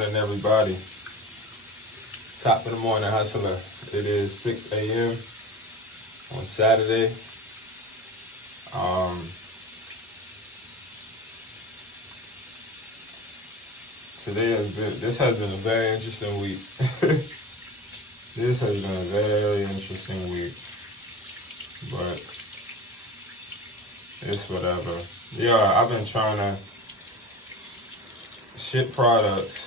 And everybody, top of the morning hustler. It is 6 a.m. on Saturday. This has been a very interesting week. This has been a very interesting week, but it's whatever. Yeah, I've been trying to ship products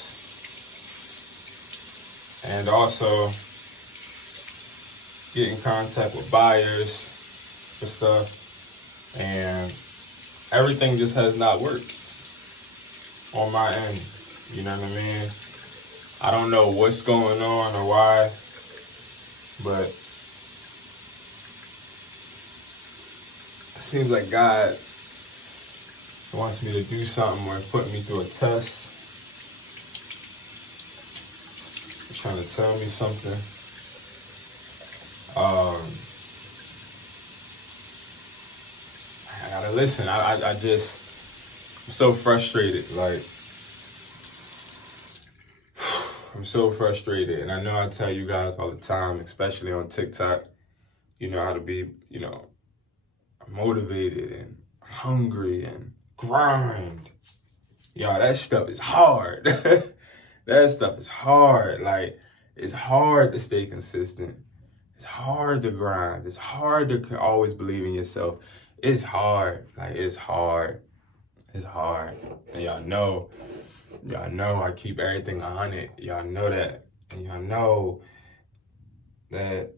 and also get in contact with buyers for stuff, and everything just has not worked on my end. You know what I mean? I don't know what's going on or why, but it seems like God wants me to do something or put me through a test. He's trying to tell me something. I gotta listen. I'm so frustrated. Like, I'm so frustrated. And I know I tell you guys all the time, especially on TikTok, how to be, motivated and hungry and grind. Y'all, that stuff is hard. That stuff is hard. Like, it's hard to stay consistent. It's hard to grind. It's hard to always believe in yourself. It's hard. Like, it's hard. It's hard. And y'all know I keep everything 100. Y'all know that. And y'all know that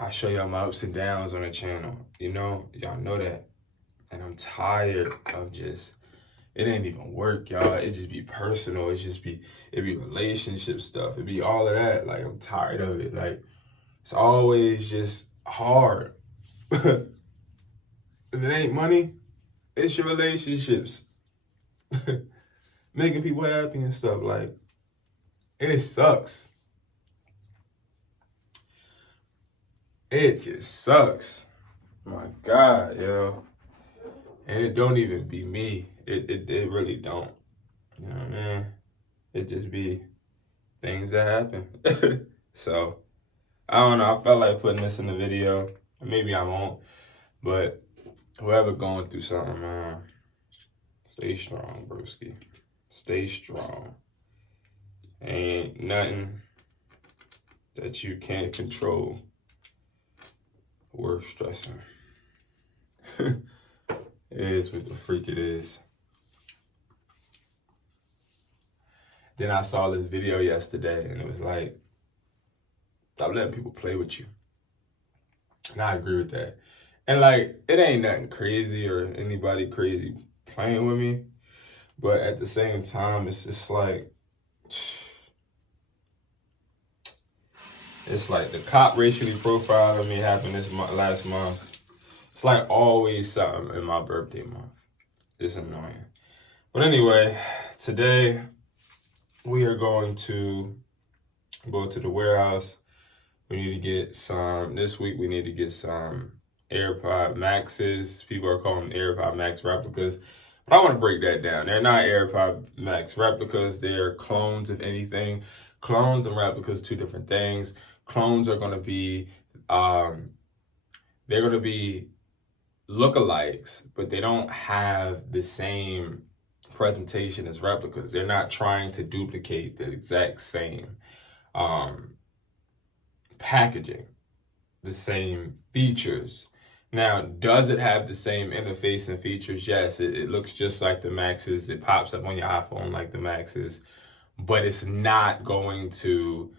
I show y'all my ups and downs on the channel. Y'all know that. And I'm tired of it ain't even work, y'all. It just be personal. It be relationship stuff. It be all of that. Like, I'm tired of it. Like, it's always just hard. If it ain't money, it's your relationships. Making people happy and stuff. Like, it sucks. It just sucks. My God, yo. And it don't even be me. It really don't. You know what I mean? It just be things that happen. So, I don't know. I felt like putting this in the video. Maybe I won't. But whoever going through something, man, stay strong, broski. Stay strong. Ain't nothing that you can't control worth stressing. It is what the freak it is. Then I saw this video yesterday, and it was like, stop letting people play with you. And I agree with that. And like, it ain't nothing crazy or anybody crazy playing with me. But at the same time, it's just like, it's like the cop racially profiled me happened last month. It's like always something in my birthday month. It's annoying. But anyway, today we are going to go to the warehouse. We need to get this week we need to get some AirPod Maxes. People are calling them AirPod Max replicas. But I want to break that down. They're not AirPod Max replicas. They're clones, if anything. Clones and replicas, two different things. Clones are going to be, they're going to be lookalikes, but they don't have the same presentation as replicas. They're not trying to duplicate the exact same packaging, the same features. Now, does it have the same interface and features? Yes, it looks just like the Maxes. It pops up on your iPhone like the Maxes, but it's not going to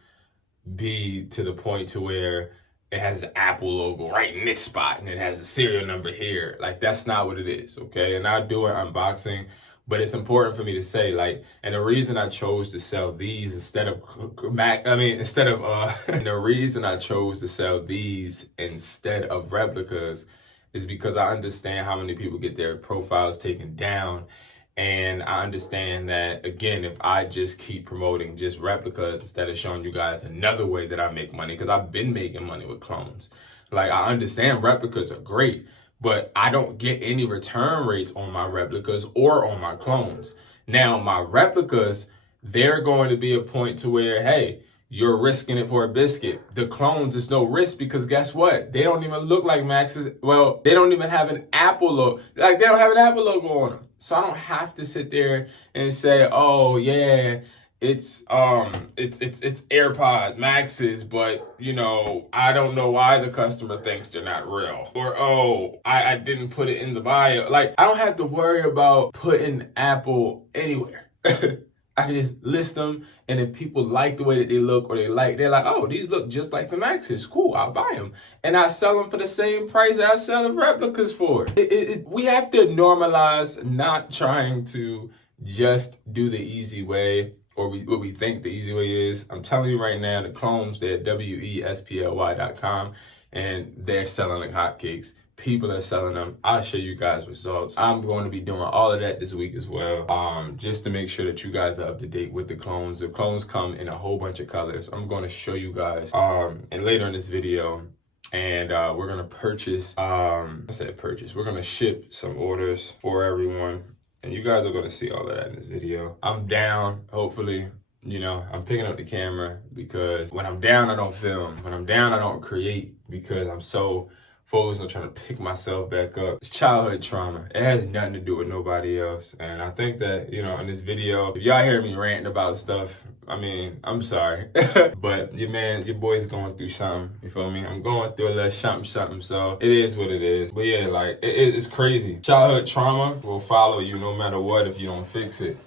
be to the point to where it has the Apple logo right in this spot and it has a serial number here. Like, that's not what it is, okay? And I'll do an unboxing, but it's important for me to say, like, and the reason I chose to sell these instead of and the reason I chose to sell these instead of replicas is because I understand how many people get their profiles taken down. And I understand that, again, if I just keep promoting just replicas instead of showing you guys another way that I make money, because I've been making money with clones. Like, I understand replicas are great, but I don't get any return rates on my replicas or on my clones. Now, my replicas, they're going to be a point to where, hey, you're risking it for a biscuit. The clones, there's no risk because guess what? They don't even look like Max's. Well, they don't even have an Apple logo. Like, they don't have an Apple logo on them. So I don't have to sit there and say, oh yeah, it's AirPod Maxes, but you know, I don't know why the customer thinks they're not real. Or oh, I didn't put it in the bio. Like, I don't have to worry about putting Apple anywhere. I can just list them, and if people like the way that they look, or they're like, oh, these look just like the Maxes. Cool, I'll buy them. And I sell them for the same price that I sell the replicas for. We have to normalize not trying to just do the easy way, or what we think the easy way is. I'm telling you right now, the clones, they're at WESPLY.com, and they're selling like hotcakes. People are selling them. I'll show you guys results. I'm going to be doing all of that this week as well, just to make sure that you guys are up to date with the clones. The clones come in a whole bunch of colors. I'm going to show you guys and later in this video, and we're going to purchase, we're going to ship some orders for everyone, and you guys are going to see all of that in this video. I'm down, hopefully. You know, I'm picking up the camera because when I'm down, I don't film. When I'm down, I don't create because I'm so focused on trying to pick myself back up. It's childhood trauma. It has nothing to do with nobody else. And I think that, you know, in this video, if y'all hear me ranting about stuff, I mean, I'm sorry. But your boy's going through something. You feel me? I'm going through a little something. So it is what it is. But yeah, like, it's crazy. Childhood trauma will follow you no matter what if you don't fix it.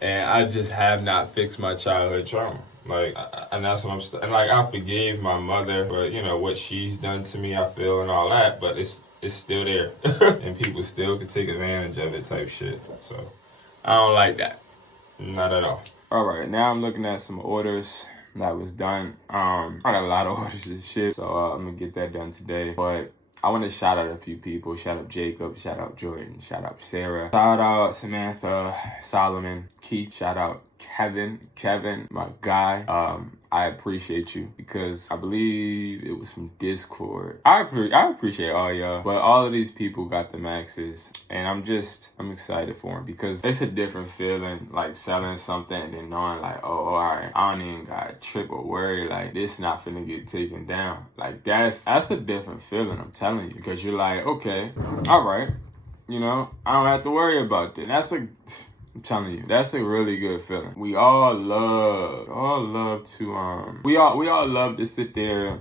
And I just have not fixed my childhood trauma. Like, and that's what and like, I forgave my mother for, you know, what she's done to me, I feel, and all that, but it's still there. And people still can take advantage of it type shit. So, I don't like that. Not at all. All right, now I'm looking at some orders that was done. I got a lot of orders to ship, so I'm gonna get that done today. But I want to shout out a few people. Shout out Jacob, shout out Jordan, shout out Sarah, shout out Samantha, Solomon, Keith, shout out Kevin, my guy. I appreciate you because I believe it was from Discord. I appreciate all y'all, but all of these people got the Maxes, and I'm excited for them because it's a different feeling, like selling something and then knowing like, oh, all right, I don't even got to trip or worry, like this not finna get taken down. Like that's a different feeling, I'm telling you, because you're like, okay, all right, you know, I don't have to worry about that. I'm telling you, that's a really good feeling. We all love to sit there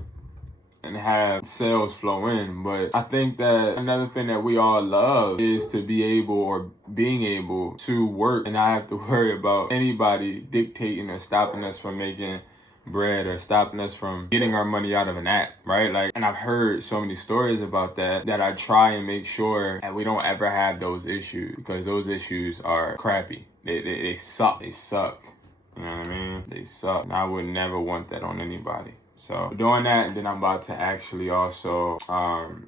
and have sales flow in. But I think that another thing that we all love is to being able to work and not have to worry about anybody dictating or stopping us from making bread or stopping us from getting our money out of an app, right? Like, and I've heard so many stories about that I try and make sure that we don't ever have those issues, because those issues are crappy. They suck. You know what I mean? They suck. And I would never want that on anybody. So doing that, and then I'm about to actually also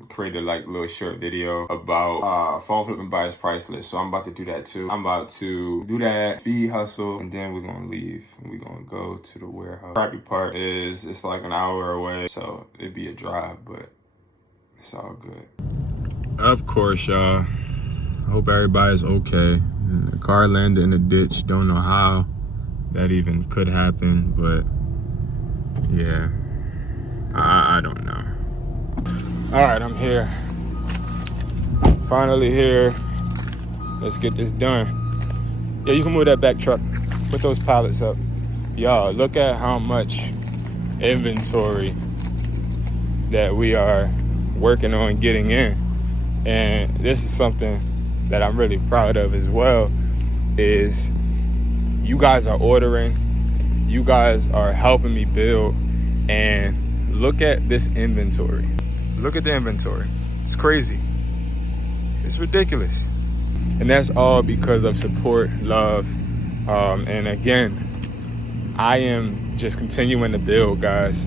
create a little short video about phone flipping buyers priceless. So I'm about to do that too. I'm about to do that, feed hustle, and then we're gonna leave and we're gonna go to the warehouse. Crappy part is it's like an hour away, so it'd be a drive, but it's all good. Of course, y'all. Hope everybody's okay. The car landed in the ditch. Don't know how that even could happen, but yeah. I don't know. All right, I'm here. Finally here. Let's get this done. Yeah, you can move that back truck. Put those pallets up. Y'all, look at how much inventory that we are working on getting in. And this is something that I'm really proud of as well, is you guys are ordering, you guys are helping me build, and look at this inventory. Look at the inventory. It's crazy. It's ridiculous. And that's all because of support, love, and again, I am just continuing to build, guys.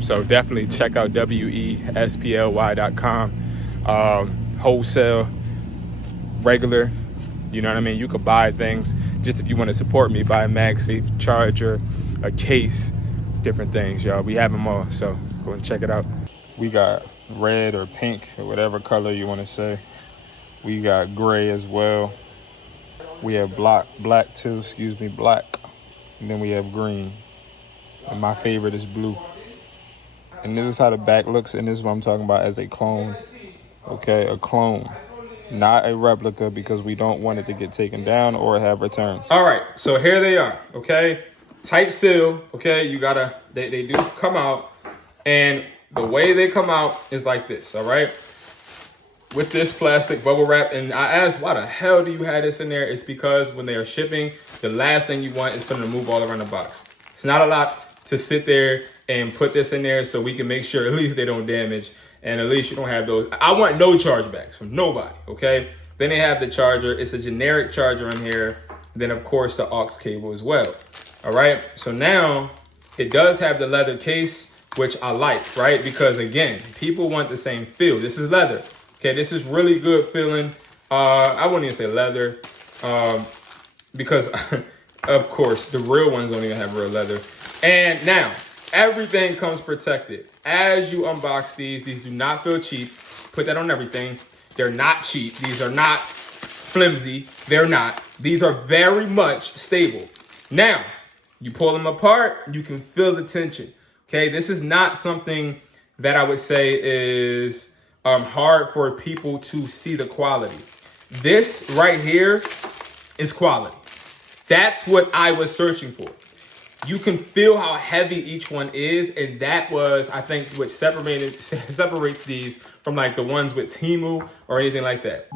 So definitely check out WESPLY.com. Wholesale, regular, you know what I mean? You could buy things just if you want to support me, buy a MagSafe charger, a case, different things, y'all. We have them all, so go and check it out. We got red or pink or whatever color you want to say. We got gray as well. We have black too, black. And then we have green. And my favorite is blue. And this is how the back looks, and this is what I'm talking about as a clone. Okay, a clone. Not a replica, because we don't want it to get taken down or have returns. All right, so here they are, okay? Tight seal, okay? You gotta, they do come out, and the way they come out is like this, all right? With this plastic bubble wrap. And I asked, why the hell do you have this in there? It's because when they are shipping, the last thing you want is for them to move all around the box. It's not a lot to sit there and put this in there so we can make sure at least they don't damage, and at least you don't have those. I want no chargebacks from nobody, okay? Then they have the charger. It's a generic charger in here. Then, of course, the aux cable as well, all right? So now it does have the leather case, which I like, right? Because, again, people want the same feel. This is leather. Okay, this is really good feeling. I wouldn't even say leather, because of course the real ones don't even have real leather. And now everything comes protected. As you unbox these do not feel cheap. Put that on everything. They're not cheap. These are not flimsy. They're not. These are very much stable. Now, you pull them apart, you can feel the tension. Okay, this is not something that I would say is hard for people to see the quality. This right here is quality. That's what I was searching for. You can feel how heavy each one is, and that was, I think, what separates these from like the ones with Temu or anything like that.